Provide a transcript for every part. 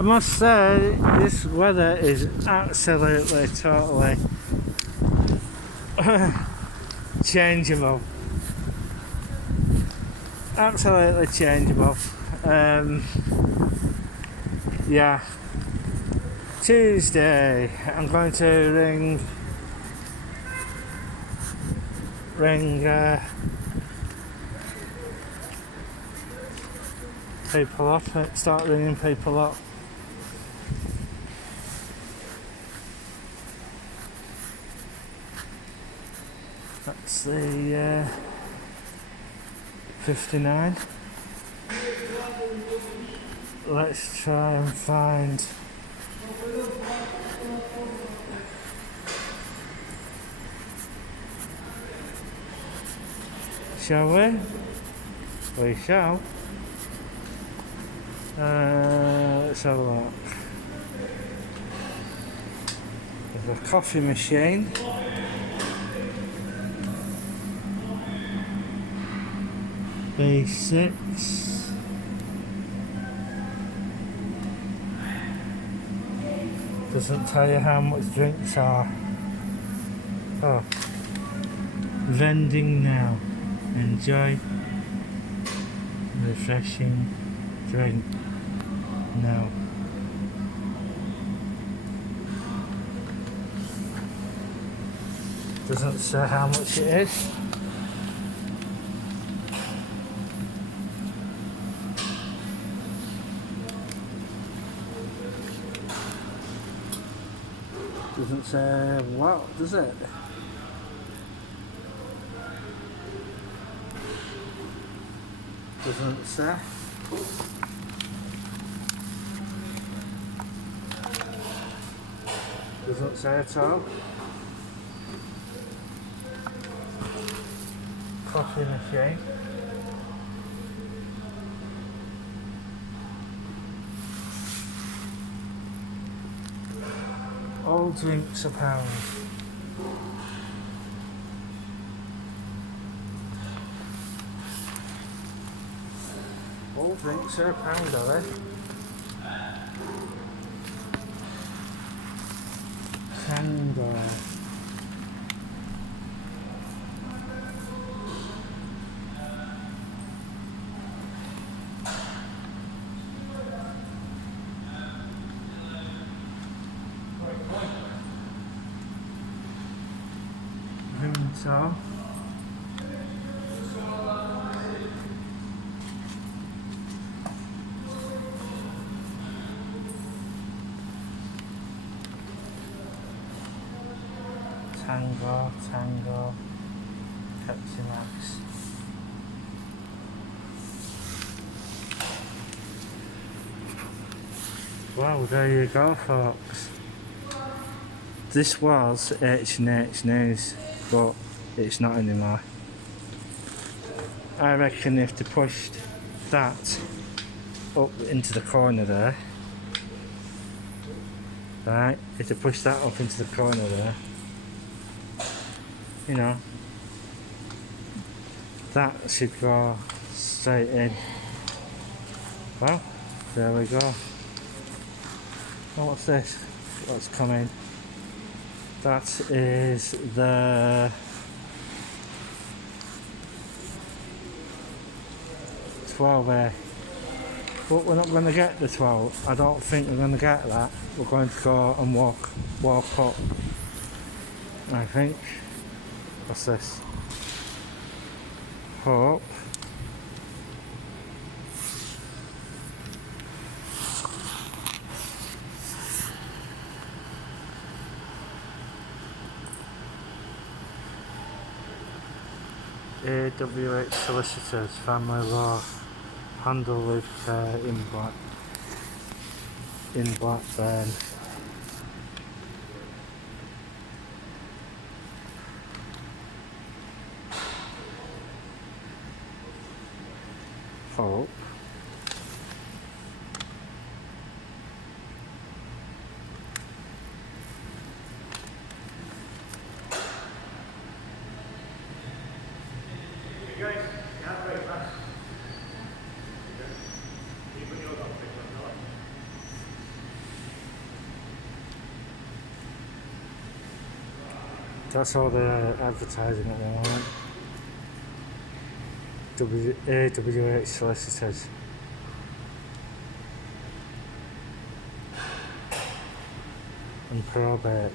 I must say, this weather is absolutely, totally changeable. Absolutely changeable. Yeah. Tuesday, I'm going to ring people up, start ringing people up. That's the 59. Let's try and find shall we? We shall. Let's have a look. There's a coffee machine. B6. Doesn't tell you how much drinks are. Oh. Vending now. Enjoy refreshing drink now. Doesn't say how much it is. Doesn't say what, does it? Doesn't say. Doesn't say at all. Coffee machine. All drinks are £1. All drinks are £1, are they? Tango. Vimto. Tango, Pepsi Max. Well, there you go, folks. This was H&H News, but it's not anymore. I reckon if they pushed that up into the corner there, right, if they pushed that up into the corner there, you know, that should go straight in. Well, there we go. Oh, what's this? What's coming? That is the 12A. But we're not going to get the 12. I don't think we're going to get that. We're going to go and walk up. I think. What's this? Hope. AWH Solicitors, Family Law, Handle with Care in Blackburn. Hope. That's all they're advertising at the moment. AWH solicitors. And probate.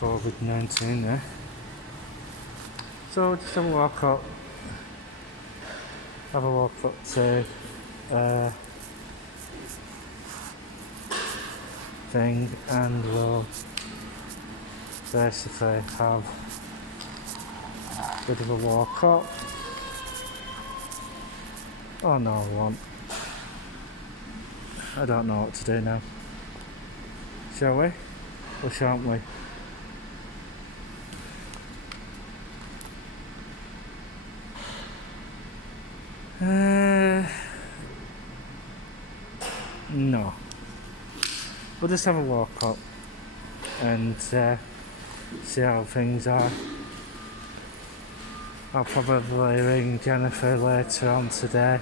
COVID-19 there. So just have a walk up. Have a walk up to thing, and we'll basically have a bit of a walk up. Oh no, I won't. I don't know what to do now. Shall we? Or shan't we? No. We'll just have a walk up and see how things are. I'll probably ring Jennifer later on today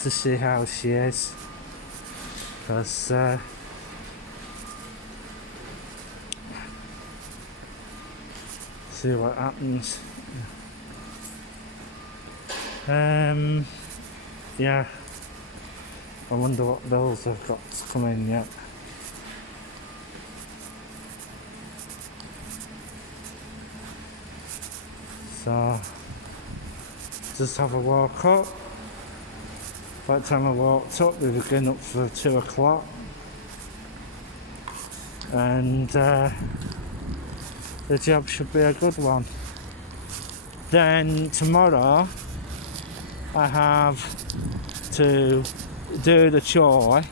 to see how she is, because see what happens. Yeah, I wonder what bills have got to come in yet. So just have a walk up. By the time I walked up, we were getting up for 2 o'clock, and the job should be a good one. Then tomorrow I have to do the chore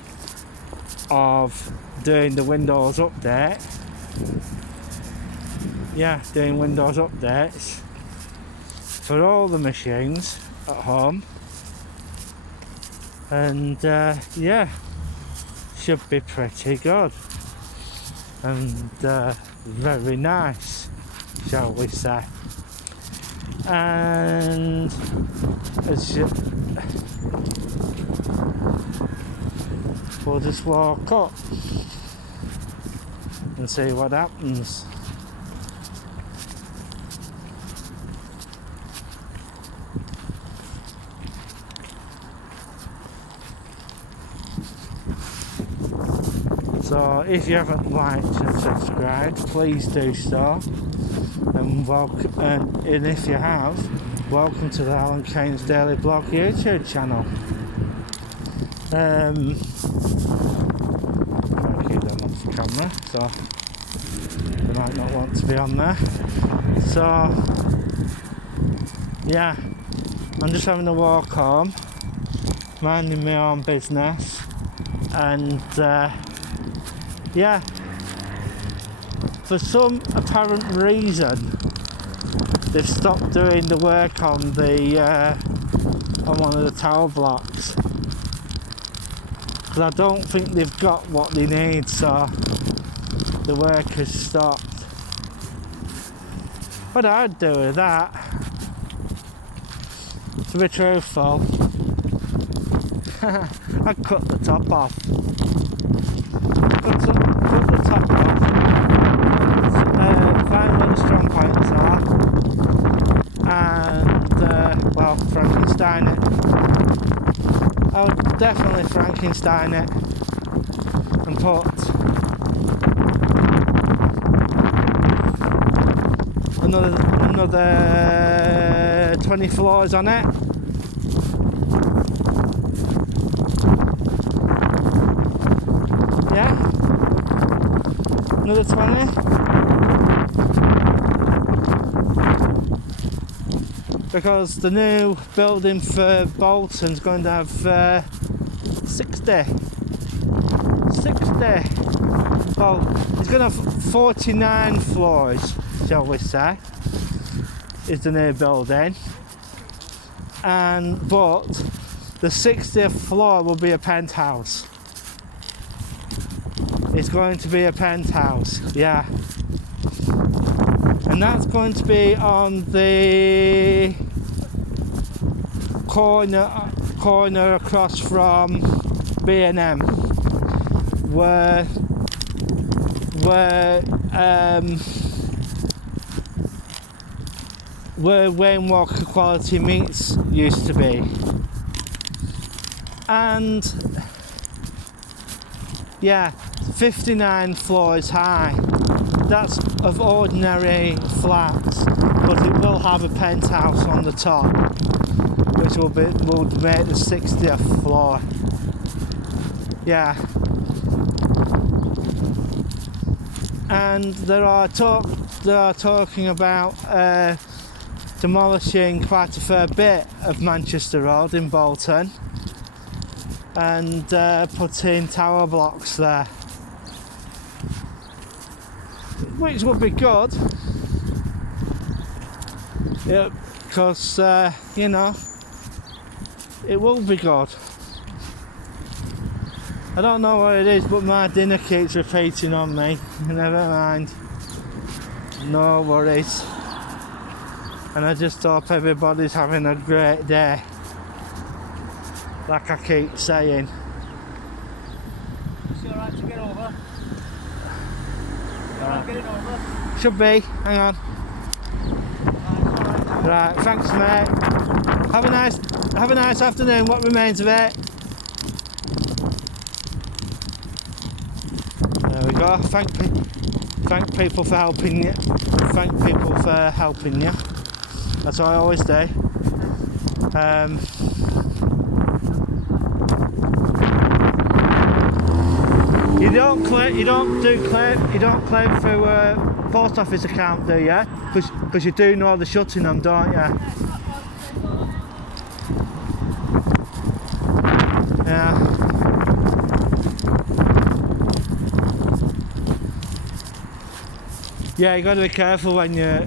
of doing the Windows update. Yeah, doing Windows updates for all the machines at home, and yeah, should be pretty good and very nice, shall we say. And we'll just walk up and see what happens. So if you haven't liked and subscribed, please do so. And welcome, and if you have, welcome to the Alan Kane's Daily Blog YouTube channel. I'll keep them off the camera, so they might not want to be on there. So yeah, I'm just having a walk home, minding my own business, and yeah, for some apparent reason they've stopped doing the work on the on one of the tower blocks, because I don't think they've got what they need, so the work has stopped. What I'd do with that, to be truthful, I'd cut the top off. Cut the top off, find where the strong points are, and well, Frankenstein it. I would definitely Frankenstein it and put another 20 floors on it. Yeah, another 20, because the new building for Bolton's going to have 60. Well, it's going to have 49 floors, shall we say, is the new building, but the 60th floor will be a penthouse. It's going to be a penthouse, yeah. And that's going to be on the corner across from B&M, where Wayne Walker Quality Meats used to be. And yeah, 59 floors high. That's of ordinary flats, but it will have a penthouse on the top, which will make the 60th floor. Yeah. And they are talking about demolishing quite a fair bit of Manchester Road in Bolton and putting tower blocks there, which would be good. Yeah, because you know, it will be good. I don't know what it is, but my dinner keeps repeating on me. Never mind. No worries. And I just hope everybody's having a great day. Like I keep saying. Is it alright to get over? Getting over? Should be. Hang on. Right, thanks mate. Have a nice afternoon, what remains of it. There we go. Thank people for helping you. Thank people for helping you. That's what I always do. You don't claim through a post office account, do you? Because you do know they're shutting them, don't you? Yeah. Yeah, you got to be careful when you're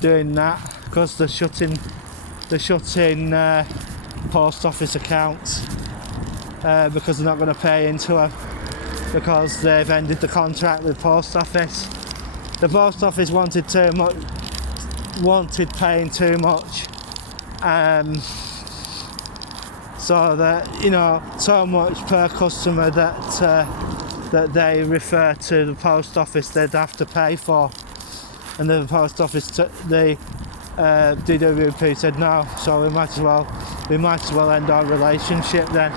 doing that, because they're shutting post office accounts because they're not going to pay into them because they've ended the contract with post office. The post office wanted paying too much, so that, you know, so much per customer that they refer to the post office they'd have to pay for, and the post office the DWP said no, so we might as well end our relationship then,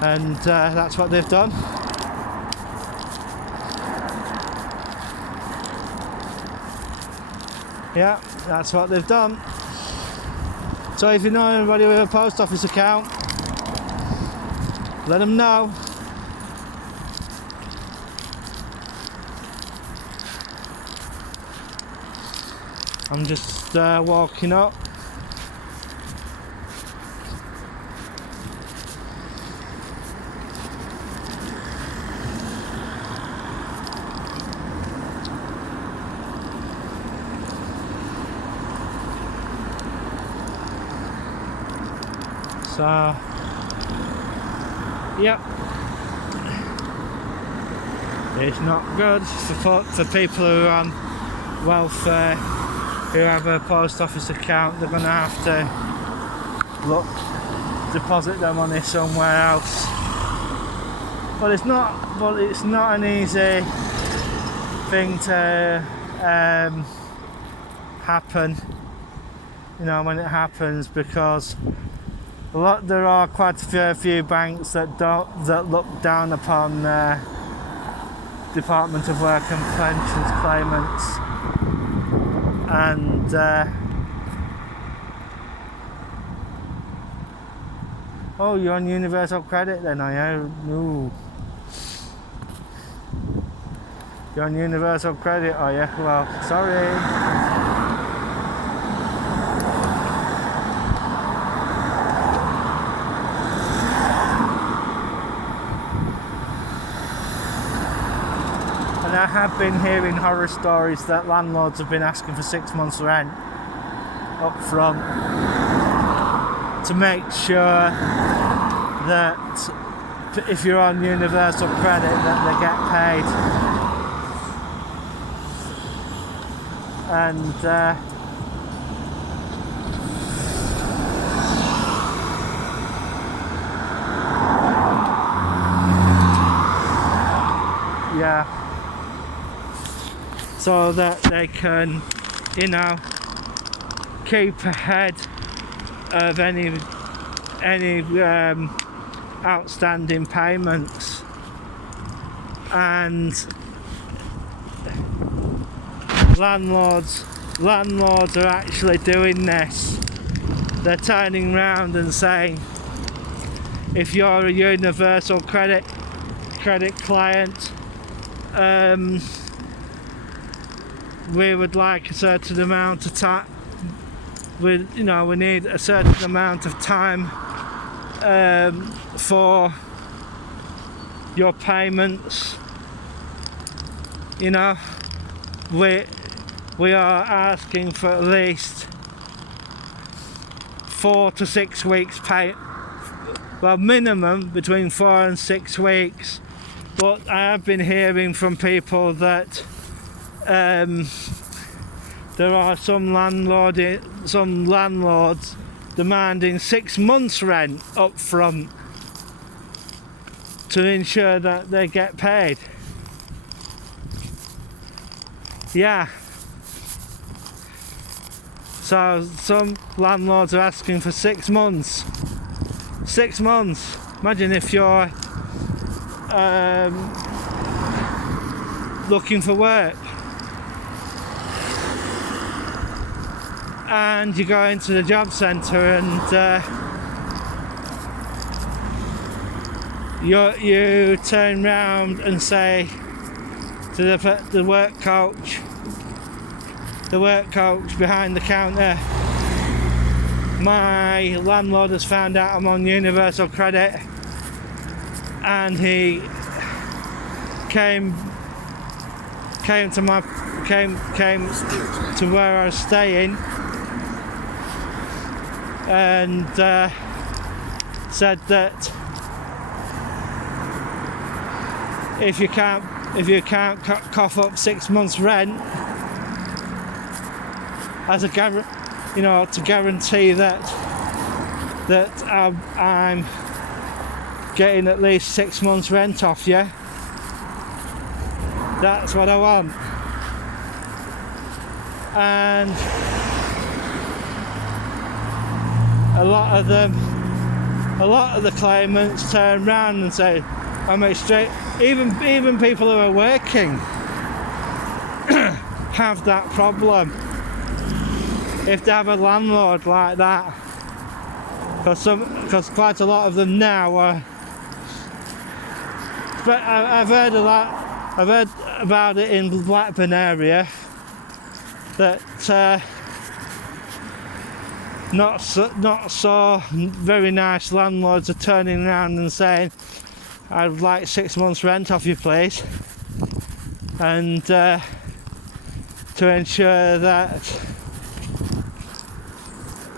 and that's what they've done. Yeah, that's what they've done. So if you know anybody with a post office account, let them know. I'm just walking up. So, yep, it's not good for people who are on welfare, who have a post office account. They're going to have to deposit their money somewhere else. But it's not an easy thing to happen, you know, when it happens, because there are quite a few banks that look down upon Department of Work and Pensions claimants, and oh, you're on Universal Credit then, are you? Ooh. You're on Universal Credit, are you? Well, sorry. And I have been hearing horror stories that landlords have been asking for 6 months rent up front to make sure that if you're on universal credit, that they get paid. And yeah, so that they can, keep ahead of any outstanding payments. And landlords are actually doing this. They're turning around and saying, if you're a universal credit client, we would like a certain amount of time. We need a certain amount of time for your payments. We are asking for at least 4 to 6 weeks pay. Well, minimum between 4 and 6 weeks. But I have been hearing from people that there are some landlords demanding 6 months rent up front to ensure that they get paid. Yeah. So some landlords are asking for 6 months. 6 months. Imagine if you're looking for work and you go into the job centre and you turn round and say to the work coach behind the counter, my landlord has found out I'm on universal credit, and he came to where I was staying and said that if you can't cough up 6 months rent as a to guarantee that I'm getting at least 6 months rent off you, that's what I want. And a lot of the claimants turn around and say, even people who are working have that problem if they have a landlord like that, because quite a lot of them now are. But I've heard about it in the Blackburn area that not so very nice landlords are turning around and saying, I'd like 6 months rent off your place, and to ensure that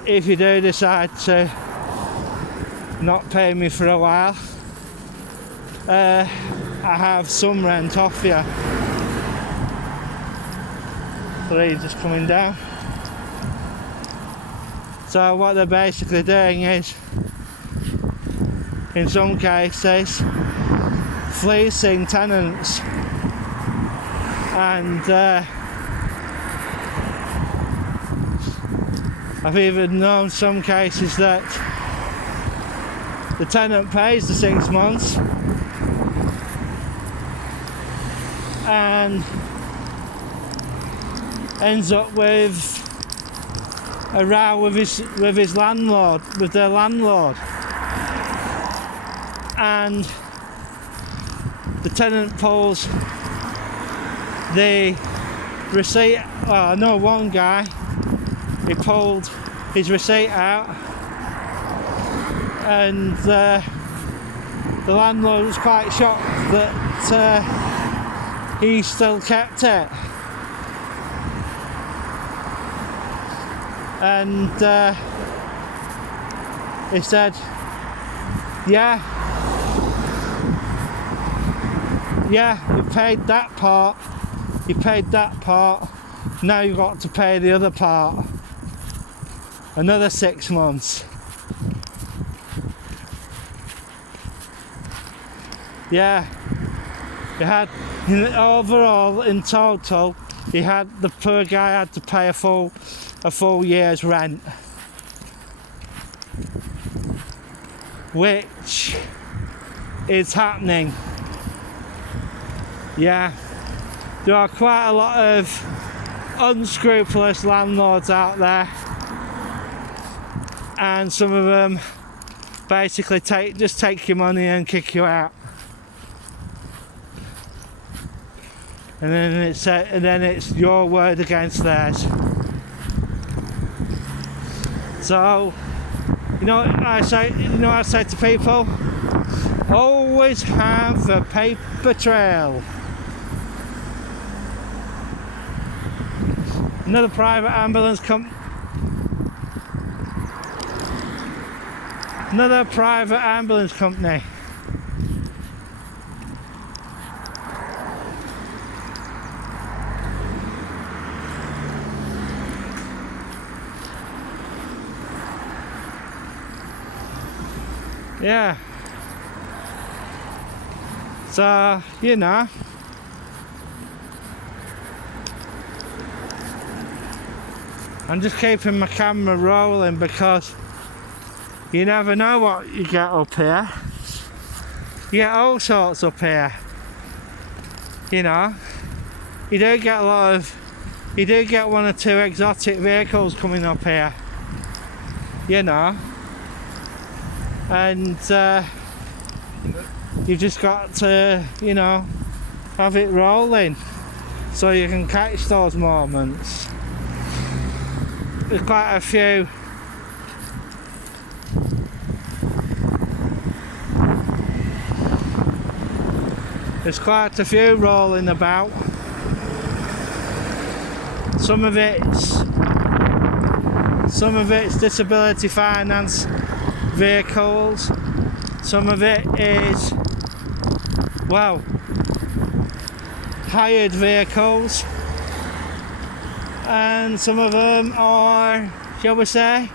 if you do decide to not pay me for a while, I have some rent off you. The rain's just coming down. So what they're basically doing is, in some cases, fleecing tenants, and I've even known some cases that the tenant pays the 6 months and ends up with a row with their landlord, and the tenant pulls the receipt. I know one guy, he pulled his receipt out, and the landlord was quite shocked that he still kept it. And he said, yeah, yeah, you paid that part, now you've got to pay the other part. Another 6 months. Yeah, you had, overall, in total, the poor guy had to pay a full year's rent. Which is happening. Yeah, there are quite a lot of unscrupulous landlords out there, and some of them basically just take your money and kick you out. And then it's your word against theirs. So, you know what I say to people? Always have a paper trail. Another private ambulance company yeah, so you know, I'm just keeping my camera rolling because you never know what you get up here. You get all sorts up here, you know. You do get one or two exotic vehicles coming up here, you know. And you've just got to, you know, have it rolling so you can catch those moments. There's quite a few rolling about. Some of it's disability finance vehicles, some of it is, well, hired vehicles, and some of them are, shall we say,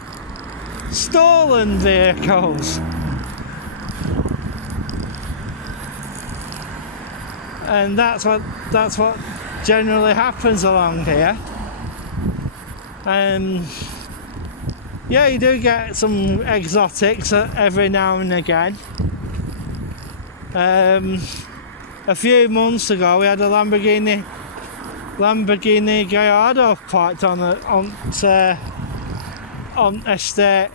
stolen vehicles. And that's what generally happens along here. And yeah, you do get some exotics every now and again. A few months ago, we had a Lamborghini Gallardo parked on estate.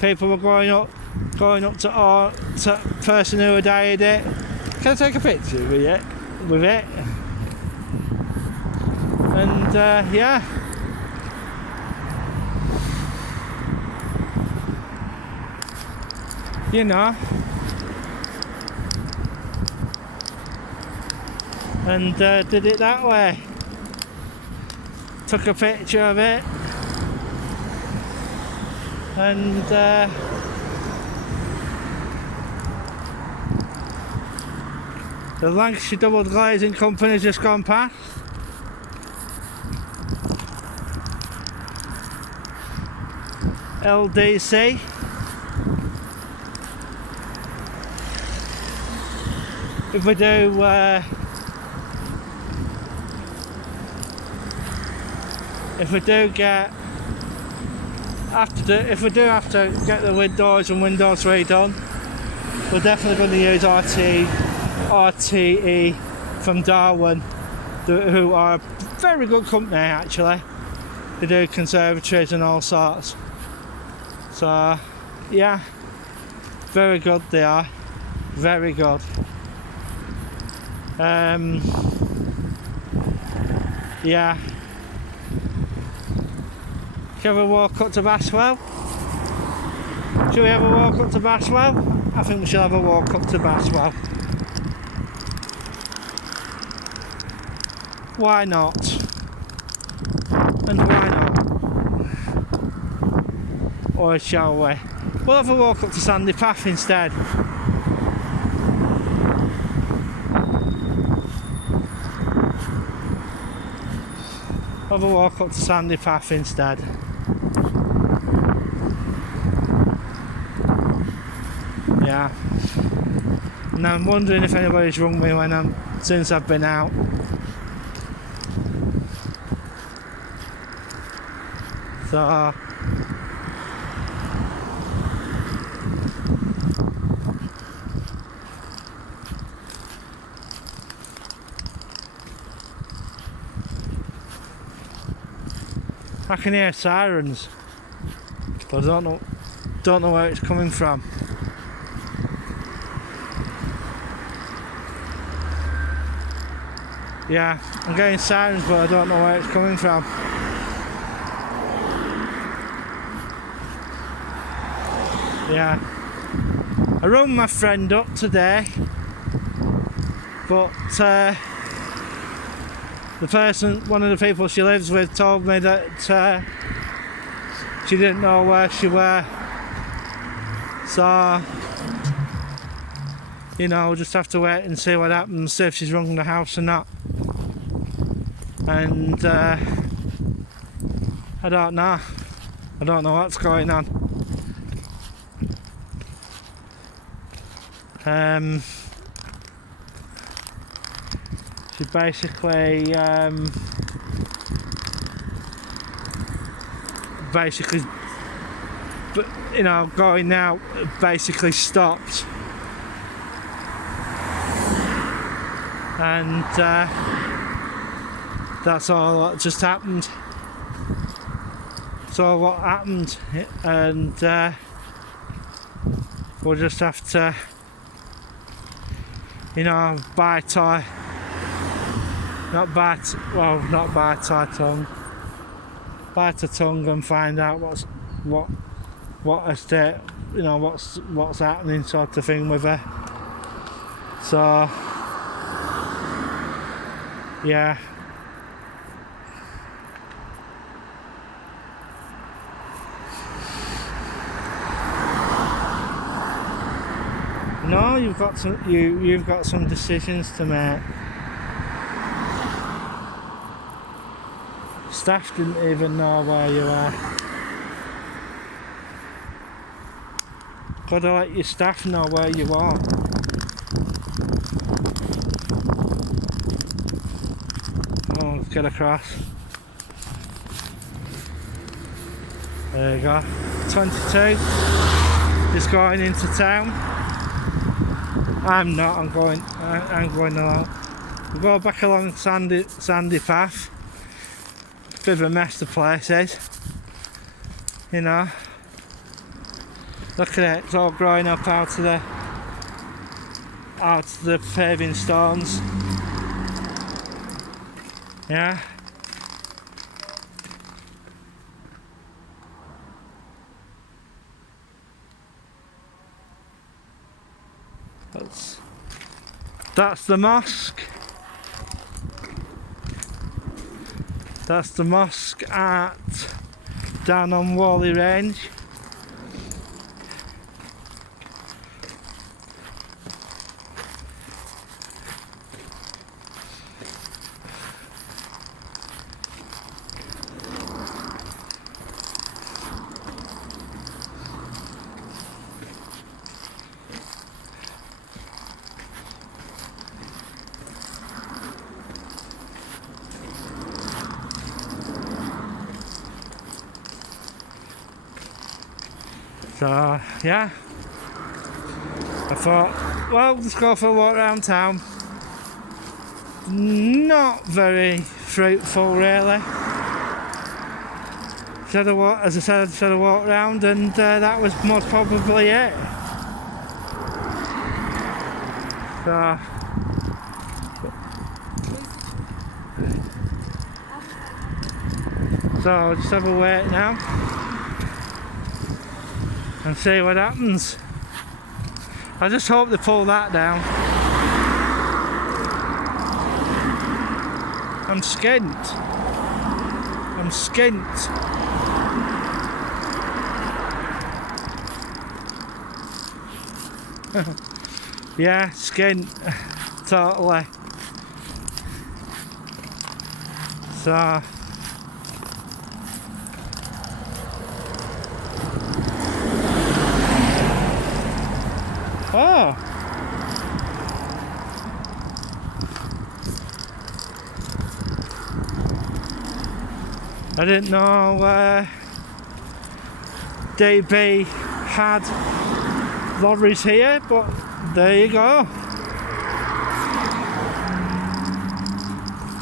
People were going up to the person who had hired it. Can I take a picture with it? And yeah. You know, and did it that way. Took a picture of it, and the Lancashire Double Glazing Company's just gone past. LDC. If we do have to get the windows redone, we're definitely going to use RTE from Darwin, who are a very good company actually. They do conservatories and all sorts. So yeah, very good they are, very good. Yeah. Shall we walk up to Baswell? Shall we have a walk up to Baswell? I think we shall have a walk up to Baswell. Why not? And why not? Or shall we? We'll have a walk up to Sandy Path instead. have a walk up to Sandy Path instead. Yeah. And I'm wondering if anybody's rung me since I've been out. So I can hear sirens, but I don't know where it's coming from. Yeah, I'm getting sirens, but I don't know where it's coming from. Yeah, I rung my friend up today, but one of the people she lives with, told me that she didn't know where she were. So, you know, we'll just have to wait and see what happens, see if she's rung the house or not. And I don't know. I don't know what's going on. She basically but you know, going out basically stopped, and that's all that just happened. So what happened, and we'll just have to, you know, bite tongue, bite a tongue and find out what a state, you know, what's happening, sort of thing with her. So yeah. No, you've got some decisions to make. Staff didn't even know where you are. Gotta let your staff know where you are. Oh, let's get across. There you go. 22 is going into town. I'm not. I'm going along. We'll go back along Sandy Path. Bit of a mess the place is. You know. Look at it. It's all growing up out of the paving stones. Yeah. That's the mosque. That's the mosque down on Whalley Range. So yeah, I thought, well, let's go for a walk around town. Not very fruitful, really. As I said, I said a walk around, and that was most probably it. So I'll just have a wait now and see what happens. I just hope they pull that down. I'm skint. Yeah, skint. Totally. So Oh. I didn't know DB had lorries here, but there you go.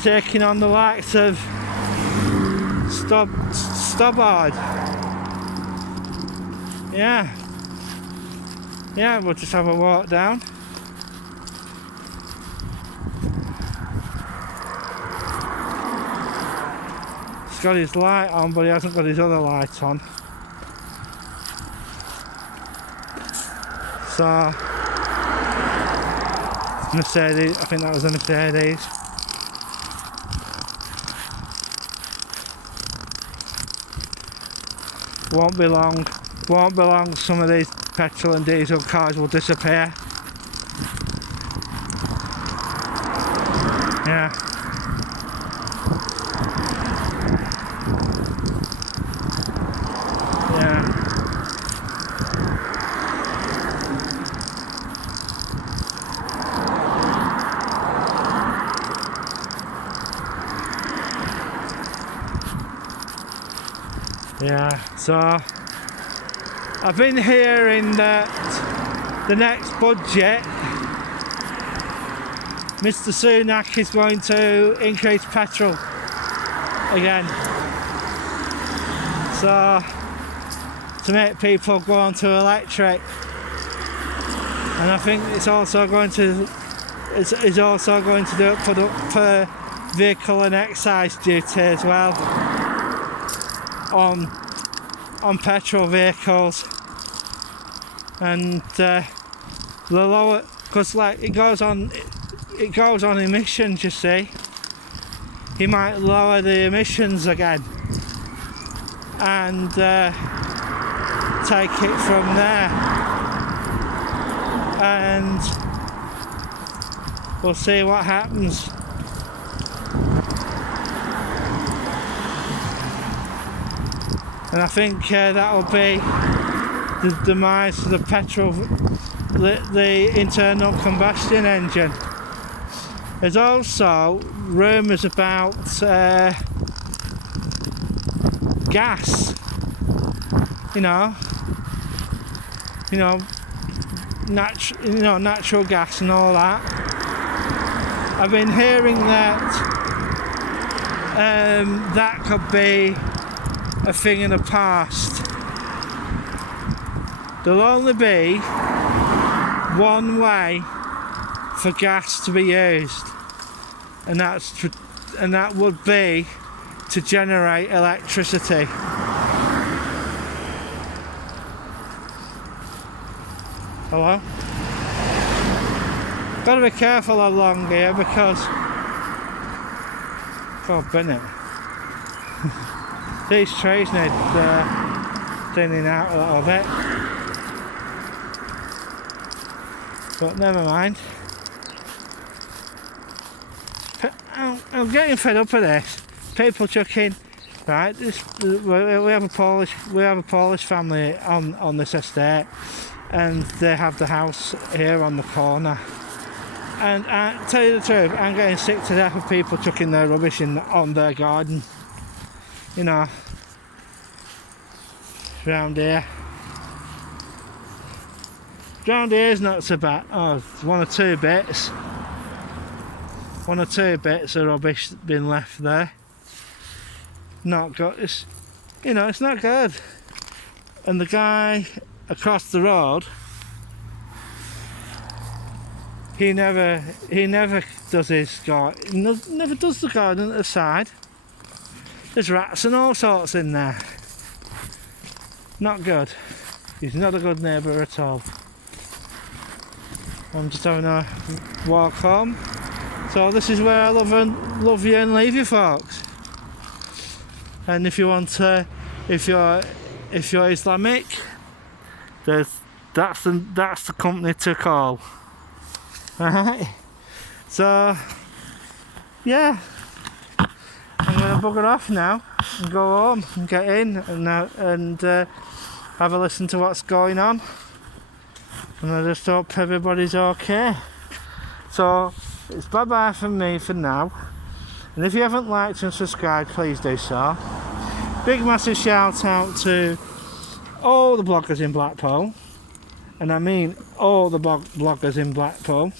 Taking on the likes of Stobbard. Yeah, we'll just have a walk down. He's got his light on, but he hasn't got his other light on. So, Mercedes, I think that was a Mercedes. Won't be long, some of these petrol and diesel cars will disappear. Yeah. Yeah, so I've been hearing that the next budget, Mr. Sunak is going to increase petrol again. So, to make people go on to electric. And I think it's also going to do it for the vehicle and excise duty as well. On petrol vehicles, and the lower, because like it goes on emissions, you see. He might lower the emissions again and take it from there, and we'll see what happens. And I think that'll be the demise of the petrol, the internal combustion engine. There's also rumours about gas. Natural gas and all that. I've been hearing that that could be a thing in the past. There'll only be one way for gas to be used, and that would be to generate electricity. Hello? Gotta be careful along here because God, Bennett. These trees need thinning out a little bit, but never mind. I'm getting fed up of this. People chucking, right? We have a Polish family on this estate, and they have the house here on the corner. And tell you the truth, I'm getting sick to death of people chucking their rubbish on their garden. Round here. Round here is not so bad. Oh, one or two bits of rubbish been left there. Not good. It's not good. And the guy across the road, he never does his garden. Never does the garden at the side. There's rats and all sorts in there. Not good. He's not a good neighbour at all. I'm just having a walk home. So this is where I love you and leave you, folks. And if you want to, if you're Islamic, that's the company to call. Alright. So yeah. I'm going to bugger off now and go home and get in and have a listen to what's going on. And I just hope everybody's okay. So it's bye bye from me for now. And if you haven't liked and subscribed, please do so. Big massive shout out to all the bloggers in Blackpool. And I mean all the bloggers in Blackpool.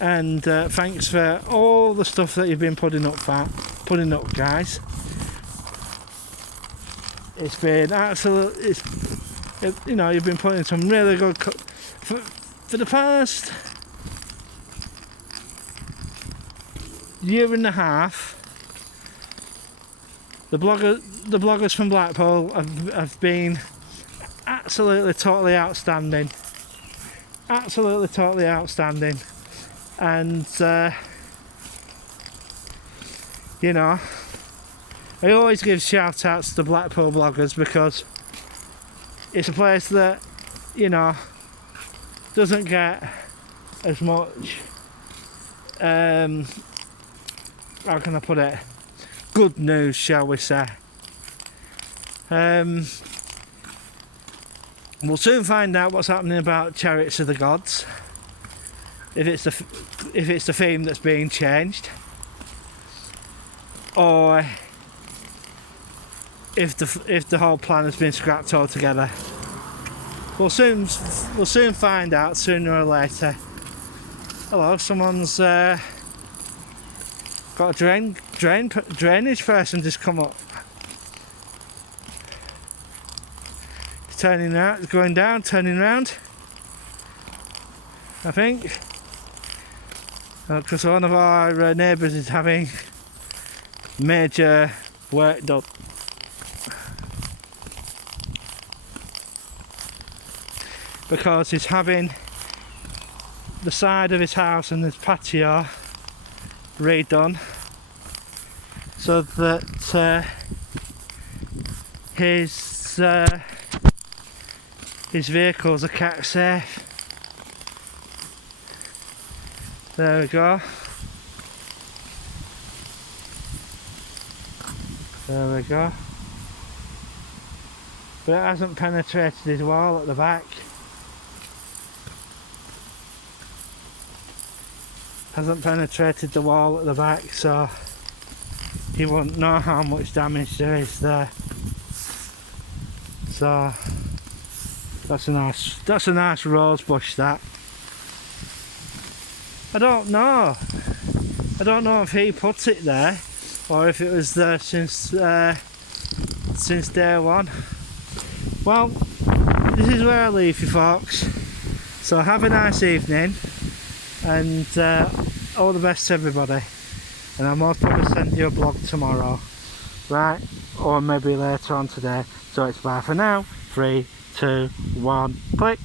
And thanks for all the stuff that you've been putting up, guys. It's been absolute. You know, you've been putting some really good for the past year and a half. The bloggers from Blackpool have been absolutely totally outstanding. Absolutely totally outstanding. And you know, I always give shout outs to the Blackpool bloggers because it's a place that, you know, doesn't get as much how can I put it, good news, shall we say. We'll soon find out what's happening about Chariots of the Gods. If it's the theme that's being changed, or if the whole plan has been scrapped altogether. We'll soon find out, sooner or later. Hello, someone's got a drainage person just come up. It's turning out, it's going down, turning round, I think. Because one of our neighbours is having major work done. Because he's having the side of his house and his patio redone so that his vehicles are kept safe. There we go. There we go. But it hasn't penetrated his wall at the back. Hasn't penetrated the wall at the back, so he won't know how much damage there is there. So that's a nice rose bush, that. I don't know if he put it there or if it was there since day one. Well, this is where I leave you, folks. So have a nice evening, and all the best to everybody. And I'll most probably send you a blog tomorrow, right? Or maybe later on today. So it's bye for now. 3, 2, 1, click.